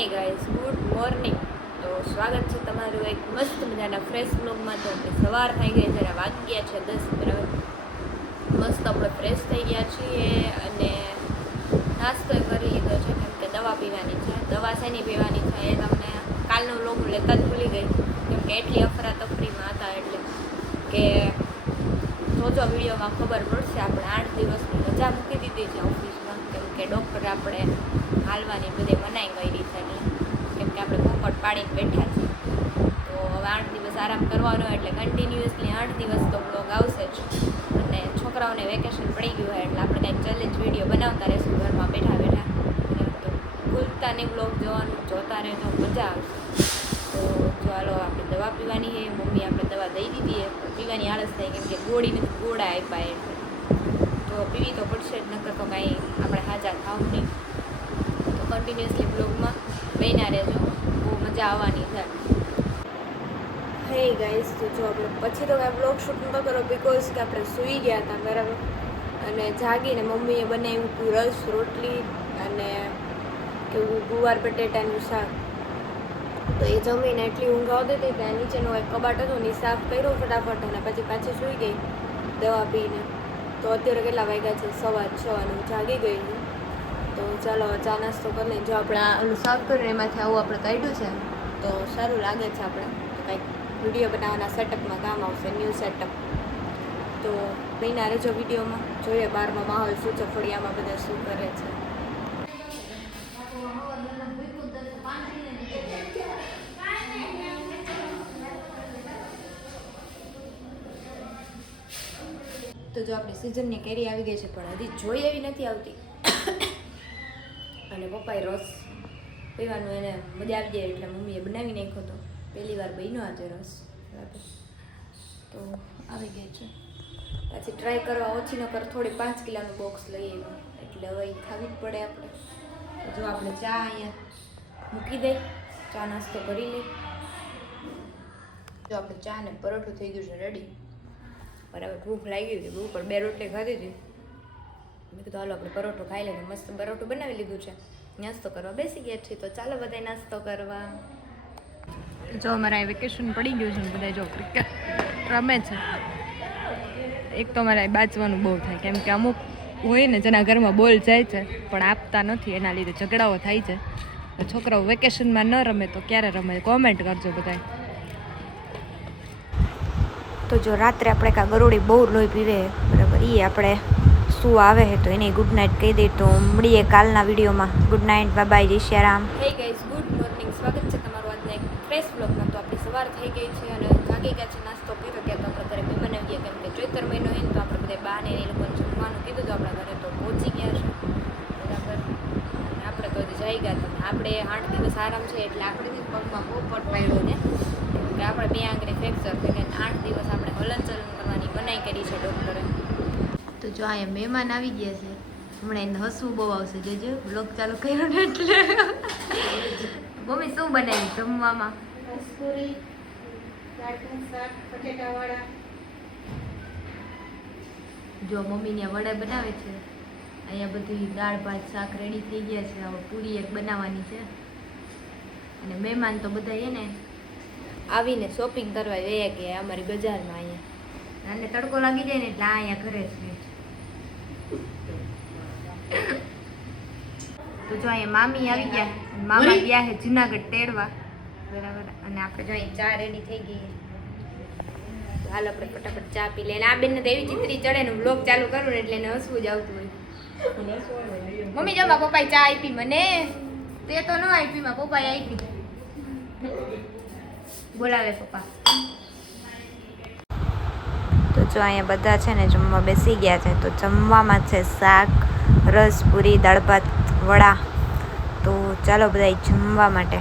Hey guys good morning તો સ્વાગત છે તમારું એક મસ્ત મજાના ફ્રેશ બ્લોગમાં તો સવાર થઈ ગઈ, જરા અને વાગ્યા છે દસ, બરાબર? મસ્ત આપણે ફ્રેશ થઈ ગયા છીએ અને નાસ્તો કરી લીધો છે, કેમ કે દવા પીવાની છે. દવા શેની પીવાની છે એ તમને કાલનો બ્લોગ લેતા જ ભૂલી ગઈ. કેમ કે એટલી અફરાતફરીમાં હતા, એટલે કે જોજો વિડીયોમાં ખબર પડશે, આપણે આઠ દિવસની રજા મૂકી દીધી છે ઓફિસમાં કેમ કે ડૉક્ટર આપણે હાલવાની બધે મનાઈ કરી છે કેમ કે આપણે પોપટ પાડીને બેઠા છીએ. તો હવે આઠ દિવસ આરામ કરવાનો એટલે કન્ટિન્યુઅસલી આઠ દિવસ તો બ્લોગ આવશે જ. અને છોકરાઓને વેકેશન પડી ગયું હોય એટલે આપણે કાંઈક ચેલેન્જ વીડિયો બનાવતા રહીશું ઘરમાં બેઠા બેઠા. તો ભૂલતા નહીં બ્લોગ જોવાનું, જોતા રહેજો, મજા આવશે. તો ચાલો આપણે દવા પીવાની છે, મમ્મી આપણે દવા દઈ દીધી છે પીવાની આળસ થાય કેમ કે ગોળી નથી, ગોળા આપ્યા એટલે તો પીવી તો પડશે જ, નકર તો કાંઈ આપણે હાજા ખાવ નહીં. કન્ટિન્યુઅસલી બ્લોગમાં બન્યા રહેજો. બહુ મજા આવવાની છે. હે ગાઈસ તો જો આપણે પછી તો મેં બ્લોગ શૂટ નતો કરો બિકોઝ કે આપણે સૂઈ ગયા હતા, બરાબર? અને જાગીને મમ્મીએ બનાવ્યું હતું રસ, રોટલી અને કેવું ગુવાર બટેટાનું શાક. તો એ જમીને એટલી ઊંઘ આવતી હતી ત્યાં નીચેનો એક કબાટ હતો ને સાફ કર્યો ફટાફટ અને પછી પાછી સૂઈ ગઈ દવા પીને. તો અત્યારે કેટલા વાગ્યા છે? સવા છ અને હું જાગી ગઈ તો ચાલો, ચા નાસ્તો કરી લઈએ. જો આપણે ઓલું સાફ કરીને એમાંથી આવું આપણે કાઢ્યું છે, તો સારું લાગે છે આપણે. કંઈક વીડિયો બનાવવાના સેટઅપમાં કામ આવશે ન્યૂ સેટઅપ તો મહિના રહેજો વિડીયોમાં જોઈએ બારમાં માહોલ શું છે, ફળિયામાં બધા શું કરે છે. તો જો આપણી સિઝનની કેરી આવી ગઈ છે, પણ હજી જોઈ એવી નથી આવતી. અને પપ્પાએ રસ પીવાનું એને મજા આવી જાય એટલે મમ્મીએ બનાવી નાખ્યો હતો પહેલી વાર બન્યો આજે રસ. બરાબર. તો આવી ગઈ છે. પછી ટ્રાય કરવા ઓછી ન કર, થોડી પાંચ કિલોનું બોક્સ લઈ આવ્યું. એટલે હવે ખાવી જ પડે આપણે. જો આપણે ચા અહીંયા મૂકી દઈ ચા નાસ્તો કરી લઈ જો આપણે ચા ને પરોઠું થઈ ગયું છે રેડી બરાબર, ભૂખ લાગી હતી, ભૂખ પર બે રોટલી ખાધી હતી. મેં કીધું, હાલો, આપણે પરોઠું ખાઈ લઈએ. મસ્ત પરોઠું બનાવી લીધું છે. નાસ્તો કરવા બેસી ગયા છીએ તો ચાલો બધાય નાસ્તો કરવા. જો અમારા વેકેશન પડી ગયું છે બધા જો ક્રિકેટ રમે છે. એક તો અહીં બાચવાનું બહુ થાય, કેમ કે અમુક હોય ને જેના ઘરમાં બોલ જાય છે, પણ આપતા નથી, એના લીધે ઝઘડાઓ થાય છે. છોકરાઓ વેકેશનમાં ન રમે તો ક્યારે રમે? કોમેન્ટ કરજો બધા તો જો રાત્રે આપણે કાં ગરોળી બહુ લોહી પીવે, બરાબર એ આપણે શું આવે છે, તો એને ગુડ નાઇટ કહી દે. તો મળીએ કાલના વિડીયોમાં. ગુડ નાઇટ બાય જય Shri Ram hey guys good morning સ્વાગત છે તમારું આજના એક ફ્રેશ બ્લોગમાં તો આપણી સવાર થઈ ગઈ છે અને જાગી ગયા છે, નાસ્તો કર્યો ત્યાં તો આપણે ઘરે મહેમાન આવી ગયા કેમ કે ચૈતર મહિનો હોય ને, તો આપણે બધા બા ને એ લોકોને જમવાનું કીધું તો આપણા ઘરે તો પહોંચી ગયા છે. બરાબર. આપણે તો જઈ ગયા હતા. આપણે આઠ દિવસ આરામ છે એટલે આપણે પગમાં બહુ પટ પાડ્યો ને કે આપણે બે આંગળી ફ્રેક્ચર થઈને આઠ દિવસ આપણે હલનચલન કરવાની મનાઈ કરી છે ડૉક્ટરે તો જો અહીંયા મહેમાન આવી ગયા છે હમણાં એને હસવું બહુ આવશે. જોજો બ્લોગ ચાલુ કર્યો ને એટલે. મમ્મી શું બનાવ્યું જમવામાં? જો મમ્મી ત્યાં વડા બનાવે છે. અહીંયા બધી દાળ ભાત શાક રેડી થઈ ગયા છે. હવે પૂરી એક બનાવવાની છે. અને મહેમાન તો બધા એને આવીને શોપિંગ કરવા ગયા અમારી બજારમાં અહીંયા. અને તડકો લાગી જાય ને એટલે અહીંયા ઘરે જ છે. તો જો અહીંયા મામી આવી ગયા. મામા ગયા છે જુનાગઢ તેડવા. બરાબર. અને આપણે જો અહીં ચા રેડી થઈ ગઈ હાલ આપણે ફટાફટ ચા પી લઈને આ બેનને તો એવી ચિત્રી ચડે ને બ્લોગ ચાલુ કરું ને એટલે એને હસવું જ આવતું હોય. મમ્મી જો મારા પપ્પાએ ચા આપી મને. તે તો ન આપી મારા પપ્પાએ આપી. બોલાવે પપ્પા. તો જો અહીંયા બધા છે ને જમવા બેસી ગયા છે. તો જમવામાં છે શાક. રસ પૂરી દાળ ભાત વડા. તો ચાલો બધા જમવા માટે.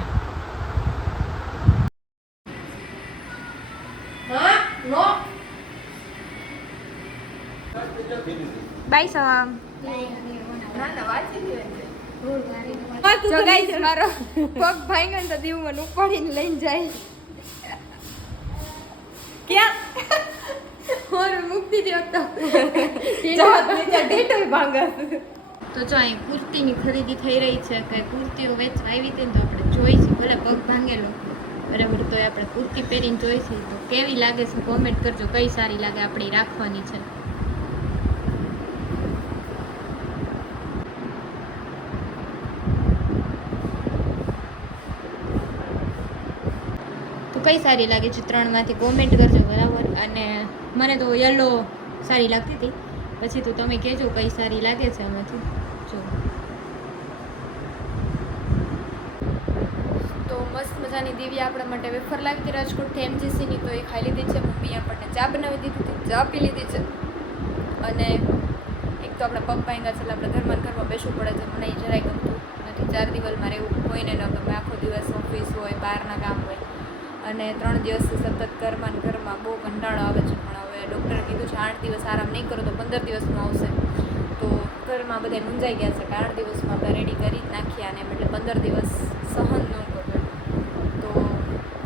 બાય સવામ મારો પગ ભાઈ ગણ તો દીવ મને ઉપાડીને લઈને જાય. ક્યાં ઓર મુક્તિ તો જો અહીં કુર્તીની ખરીદી થઈ રહી છે કે કુર્તીઓ વેચવા આવી હતી તો આપણે જોઈશું, ભલે પગ ભાંગેલો. બરાબર તો આપણે કુર્તી પહેરીને જોઈશું, તો કેવી લાગે છે? કોમેન્ટ કરજો, કઈ સારી લાગે આપણી રાખવાની છે. તો કઈ સારી લાગે છે? ત્રણમાંથી કોમેન્ટ કરજો, બરાબર? અને મને તો યલો સારી લાગતી હતી. પછી તો તમે કહેજો કઈ સારી લાગે છે આમાંથી. જો. તો મસ્ત મજાની દેવી આપણા માટે વેફર લાવી હતી રાજકોટથી એમજીસીની તો એ ખાઈ લીધી છે મમ્મી, આપણને ચા બનાવી દીધી હતી, ચા પી લીધી છે. અને એક તો આપણે પગ ભાંગ્યા છે આપણે ઘરમાં ઘરમાં બેસવું પડે છે, મને એ જરાય ગમતું નથી. ચાર દિવાલમાં રહેવું કોઈને ન ગમે. આખો દિવસ ઓફિસ હોય, બહારના કામ હોય. અને ત્રણ દિવસ સતત ઘરમાં ઘરમાં બહુ કંટાળો આવે છે પણ ડૉક્ટરે કીધું છે, આઠ દિવસ આરામ નહીં કરો તો પંદર દિવસમાં આવશે. તો ઘરમાં બધા મૂંઝાઈ ગયા છે કે આઠ દિવસમાં આપણે રેડી કરી જ નાખ્યા અને એટલે પંદર દિવસ સહન ન કરો. તો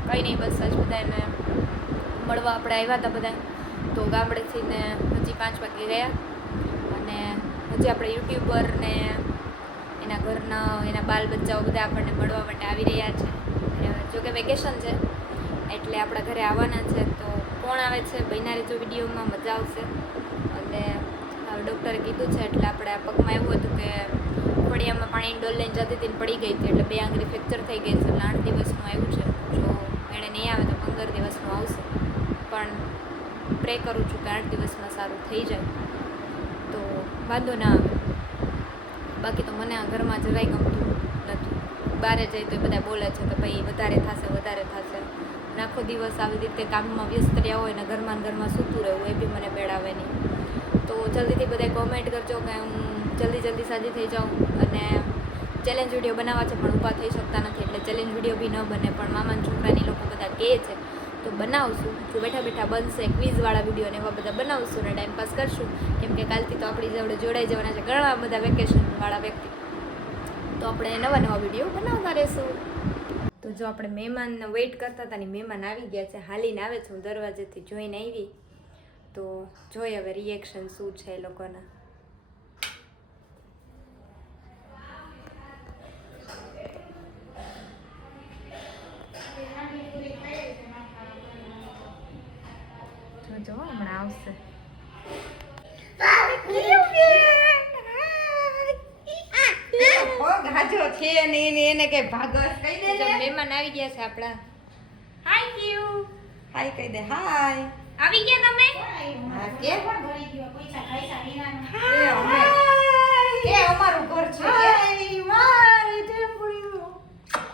કંઈ નહીં, બસ જ બધા મેં મળવા આપણે આવ્યા હતા બધા તો ગામડેથી ને હજી પાંચ વાગે ગયા. અને હજી આપણે યુટ્યુબર ને એના ઘરના, એના બાલ બચ્ચાઓ બધા આપણને મળવા માટે આવી રહ્યા છે. અને જોકે વેકેશન છે, એટલે આપણા ઘરે આવવાના છે, તો કોણ આવે છે બહેના જો વિડીયોમાં મજા આવશે. અને ડૉક્ટરે કીધું છે એટલે આપણે પગમાં એવું હતું કે ફળિયામાં પાણી ડોલ લઈને જતી હતી પડી ગઈ હતી એટલે બે આંગળી ફ્રેક્ચર થઈ ગઈ છે એટલે આઠ દિવસનું આવ્યું છે. જો એણે નહીં આવે તો પંદર દિવસનું આવશે. પણ પ્રે કરું છું કે આઠ દિવસમાં સારું થઈ જાય. તો વાંધો ના આવે. બાકી તો મને આ ઘરમાં જરાય ગમતું નથી. બહારે જઈ તો બધા બોલે છે કે ભાઈ વધારે થશે વધારે થશે. આખો દિવસ આવી રીતે કામમાં વ્યસ્ત રહ્યા હોય ને ઘરમાં ઘરમાં સૂતું રહેવું, એ બી મને બેડાવે નહીં. તો જલ્દીથી બધા કોમેન્ટ કરજો કે હું જલ્દી જલ્દી સાજી થઈ જાઉં અને ચેલેન્જ વીડિયો બનાવવા છે, પણ ઊભા થઈ શકતા નથી. એટલે ચેલેન્જ વીડિયો બી ન બને, પણ મામાના છોકરાની લોકો બધા કહે છે, તો બનાવશું. જો બેઠા બેઠા બનશે ક્વિઝવાળા વીડિયો ને એવા બધા બનાવશું અને ટાઈમ પાસ કરશું. કેમ કે કાલથી તો આપણી જોડે જોડાઈ જવાના છે ઘણા બધા વેકેશનવાળા વ્યક્તિ. તો આપણે નવા નવા વીડિયો બનાવતા રહેશું. તો જો આપણે મહેમાનને વેઇટ કરતા હતા ને મહેમાન આવી ગયા છે હાલીને આવે છે હું દરવાજેથી જોઈને આવી. તો જોઈએ હવે રિએક્શન શું છે એ લોકોના. જો જો હમણાં આવશે. છે ને એને એને કઈ ભાગસ દે મહેમાન આવી ગયા છે આપણા હાય ક્યુ હાય કહી દે. હાય આવી ગયા તમે? હા કે? ભરી ગયો. પૈસા પૈસા વિનાનું. કે અમારું ઘર છે કે? મારી ટેમ્પુડીઓ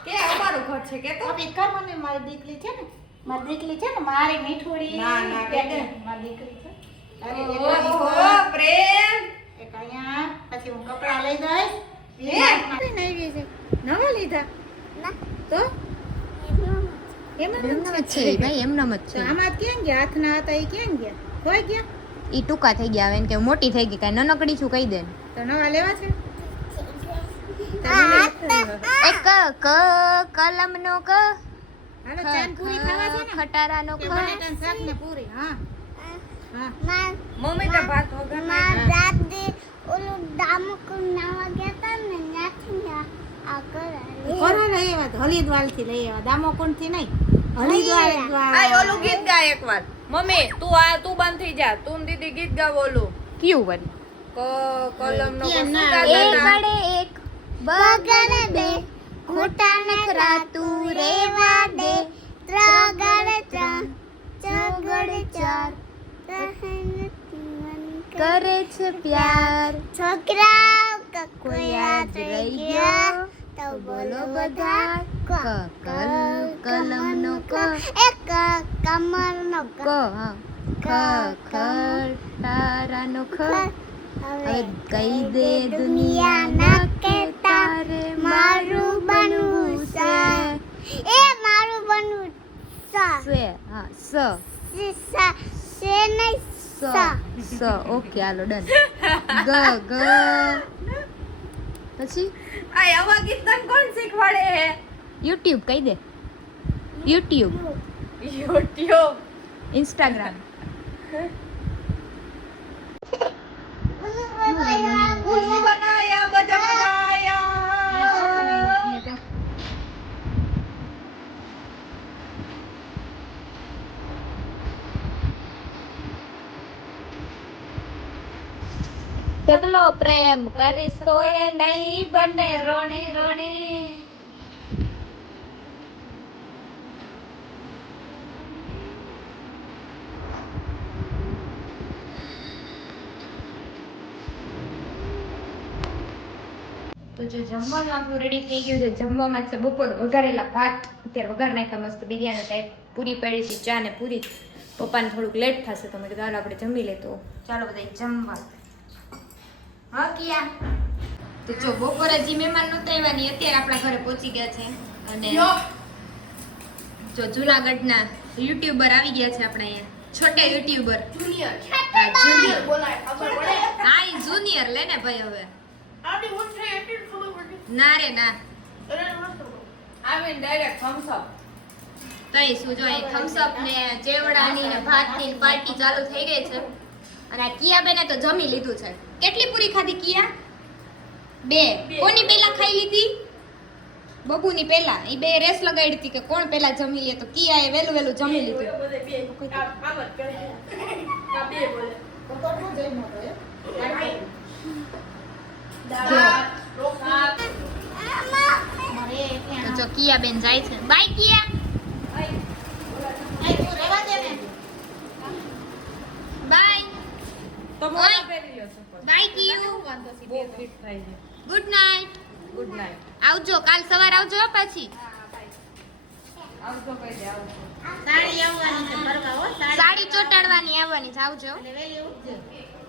કે અમારું ઘર છે કે તો? હવે કર મને મારી દીકરી છે ને? મારી દીકરી છે ને? મારી મીઠોડી. ના, ના, કે મારી દીકરી છે. અરે ઓહો. પ્રેમ. એક અહીંયા પછી હું કપડા લઈ દઈશ? લઈને આવી છે નવા લીધા. તો? એમનામ જ છે ભાઈ એમનામ જ છે. આમાં ક્યાં ગયા? હાથના હતા એ ક્યાં ગયા? હોય ગયા? એ ટૂંકા થઈ ગયા હવે કે મોટી થઈ ગઈ કાંઈ નનકડી છું કહી દે. તો નવા લેવા છે? એક ક કલમનો ક હાલો ચાંદ પૂરી ખાવા છે ને? ખટારાનો કે ખ. બટાટાનું શાક ને પૂરી હા. હા. મમ્મી તો ભાત વગર મારા દાદી ઓલું દામકું નાવા ગયા તા ને ત્યાંથી કોરો લઈ આવ્યા તો હરિદ્વારથી લઈ આવ્યા દામોકુંડથી નહીં હરિદ્વાર દ્વારા. આય ઓલું ગીત ગાય એકવાર. મમ્મી તું આ તું બંધ થઈ જા. તું દીદી ગીત ગાવ ઓલું. કયું ક કલમ નો એક? વડે એક બગડે બે ખોટા નખરા તું રેવા દે. ત્રગડે ત્રણ ચગડે ચાર. કરે છે પ્યાર. છોકરા કોઈ યાદ રહી ગયો. તો બોલો બધા ક કલ કલમનો ક. એક કમરનો ક. ક ખ ખટારાનો ખ. હવે કહી દે દુનિયાના કે તારે મારું બનવું છે. એ મારું બનવું સા. સે હા સ. સા સે નહીં સ સ. ઓકે હાલો ડન. ગ ગ. પછી? આય આવા ગીત તને કોણ શીખવાડે હે? યુટ્યુબ કહી દે. યુટ્યુબ. યુટ્યુબ. ઇન્સ્ટાગ્રામ. બનાયા કેટલો પ્રેમ કરીશ તો એ નહીં બને રોણી રોણી. તો જો જમવાનું આપણું રેડી થઈ ગયું છે, જમવામાં છે બપોર વઘારેલા ભાત. અત્યારે વઘાર નાખ્યા મસ્ત બિરયાની ટાઈપ પૂરી પડી ચા ને પૂરી. પપ્પાને થોડુંક લેટ થશે, તો મેં કીધું આપણે જમી લે તો ચાલો બધા જમવા. હા કિયા. તો જો બપોરે હજી મહેમાન નહોતા આવ્યા ની અત્યારે આપણા ઘરે પહોંચી ગયા છે. અને જો જુનાગઢના યુટ્યુબર આવી ગયા છે આપણા અહીંયા. છોટે યુટ્યુબર. જુનિયર. હા જુનિયર. લે ને ભાઈ હવે. ના રે ના. તઈ શું જો અહીં થમ્સ અપ ને ચેવડાની ને ભાતની ની પાર્ટી ચાલુ થઈ ગઈ છે. અને આ કિયા બેને તો જમી લીધું છે. કેટલી પૂરી ખાધી કિયા? બે. કોની પહેલા ખાઈ લીધી? બબુની પહેલા. એ બે રેસ લગાડી હતી કે કોણ પહેલા જમી લે? તો કિયા એ વેલું વેલું જમી લીધું. જો. કિયા બેન જાય છે. બાય કિયા આ તું રહેવા દે ને બાય તો ઓય. પહેરી લ્યો ચપ્પલ. બાય કિયુ બહુ ફિટ થાય છે ગુડ નાઇટ ગુડ નાઇટ આવજો કાલ સવાર આવજો હો પાછી. આવજો કહી દે આવજો. સાડી આવવાની છે ફરવા હો સાડી. ચોટાડવાની આવવાની છે આવજો. વહેલી ઉઠજે.